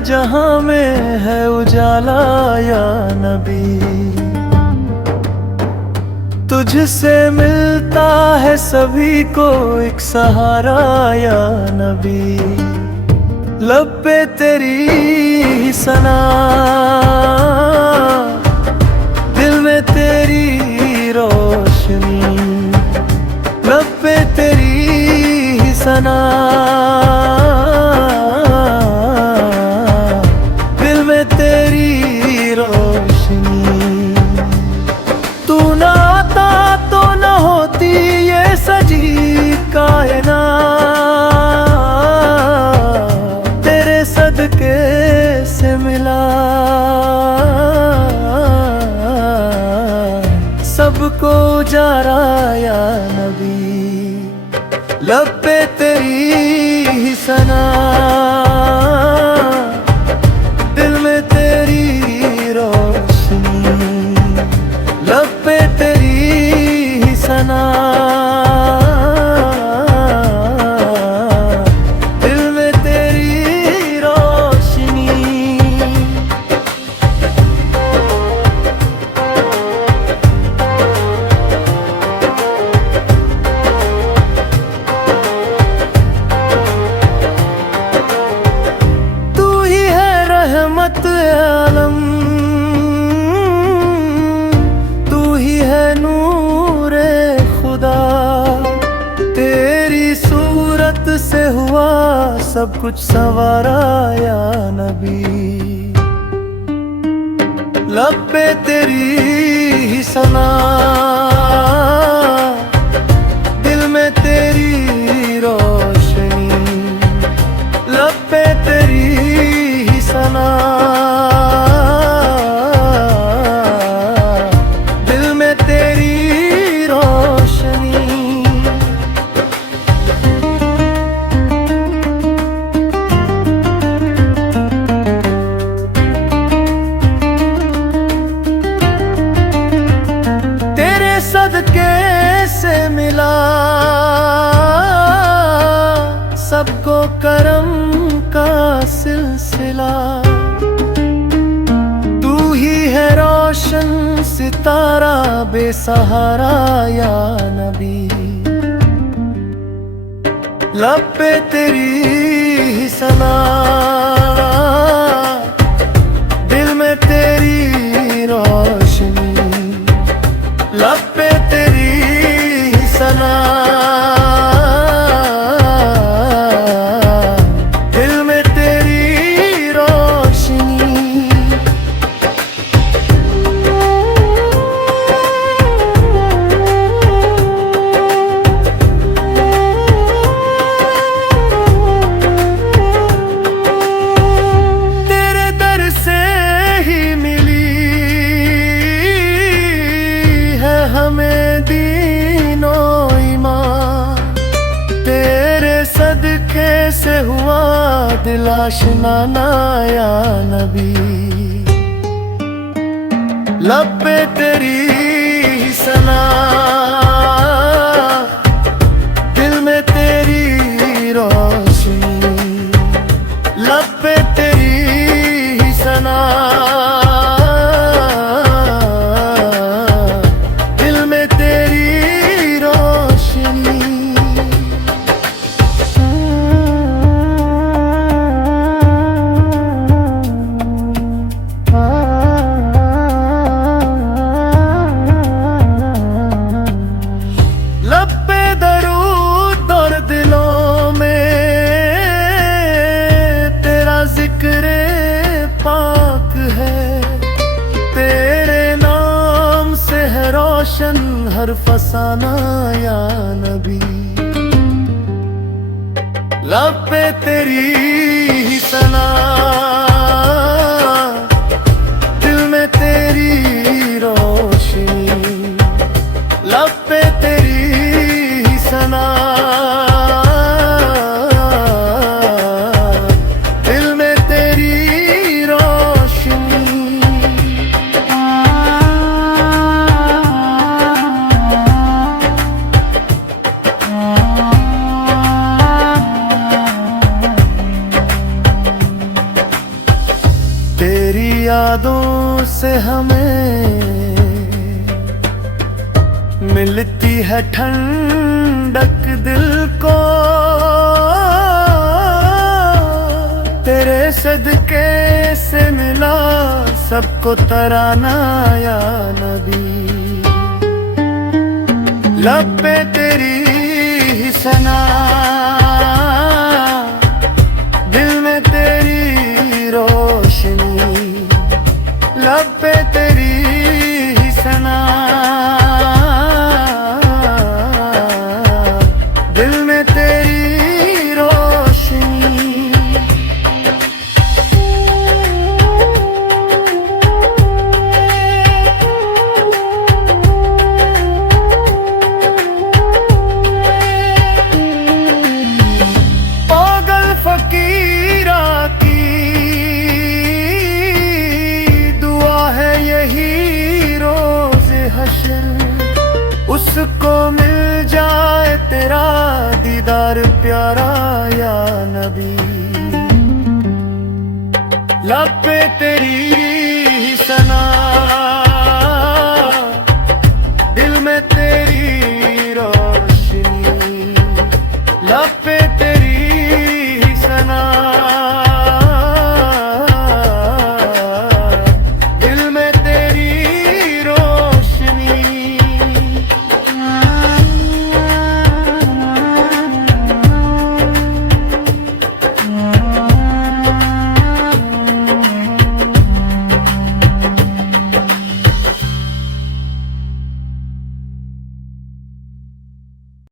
जहां में है उजाला या नबी, तुझसे मिलता है सभी को एक सहारा या नबी। लब पे तेरी ही सना, दिल में तेरी रोशनी, लब पे तेरी ही सना, दिल में तेरी रोशनी। तू ना आता तो न होती ये सजी कायनात, तेरे सदके से मिला सबको उजारा या नबी। लब पे तेरी ही सना, दिल में तेरी रोशनी, लब पे तेरी ही सना, दिल में तेरी रोशनी। रहमत आलम, तू ही है नूरे खुदा, तेरी सूरत से हुआ सब कुछ संवारा या नबी। लब पे तेरी ही सना, दिल में तेरी रोशनी, लब पे तेरी सना, दिल में तेरी रोशनी। तेरे सदके से मिला सबको करम का सिलसिला, तू ही है रोशन सितारा बेसहारा या नबी। लब पे तेरी ही सना, दिल में तेरी रोशनी, लब पे तेरी ही सना, हमें दीनो ईमान, तेरे सदके से हुआ दिल आशना या नबी। लब पे तेरी ही सना, दिल में तेरी रोशनी, लब पे तेरी ही सना, पाक है तेरे नाम से है रोशन हर फसाना या नबी। लब पे तेरी ही सना, दिल में तेरी रोशनी, लब पे तेरी ही सना, तेरी यादों से हमें मिलती है ठंडक दिल को। तेरे सदके से मिला सबको तराना या नबी। लब पे तेरी ही सना, दिल में तेरी रोशनी। लब पे तेरी ही सना, दिल में तेरी रोशनी। पागल फकीरा की दुआ है यही रोज़ हश्र, उसको मिल जाए तेरा दीदार प्यारा या नबी। लब पे तेरी ही सना,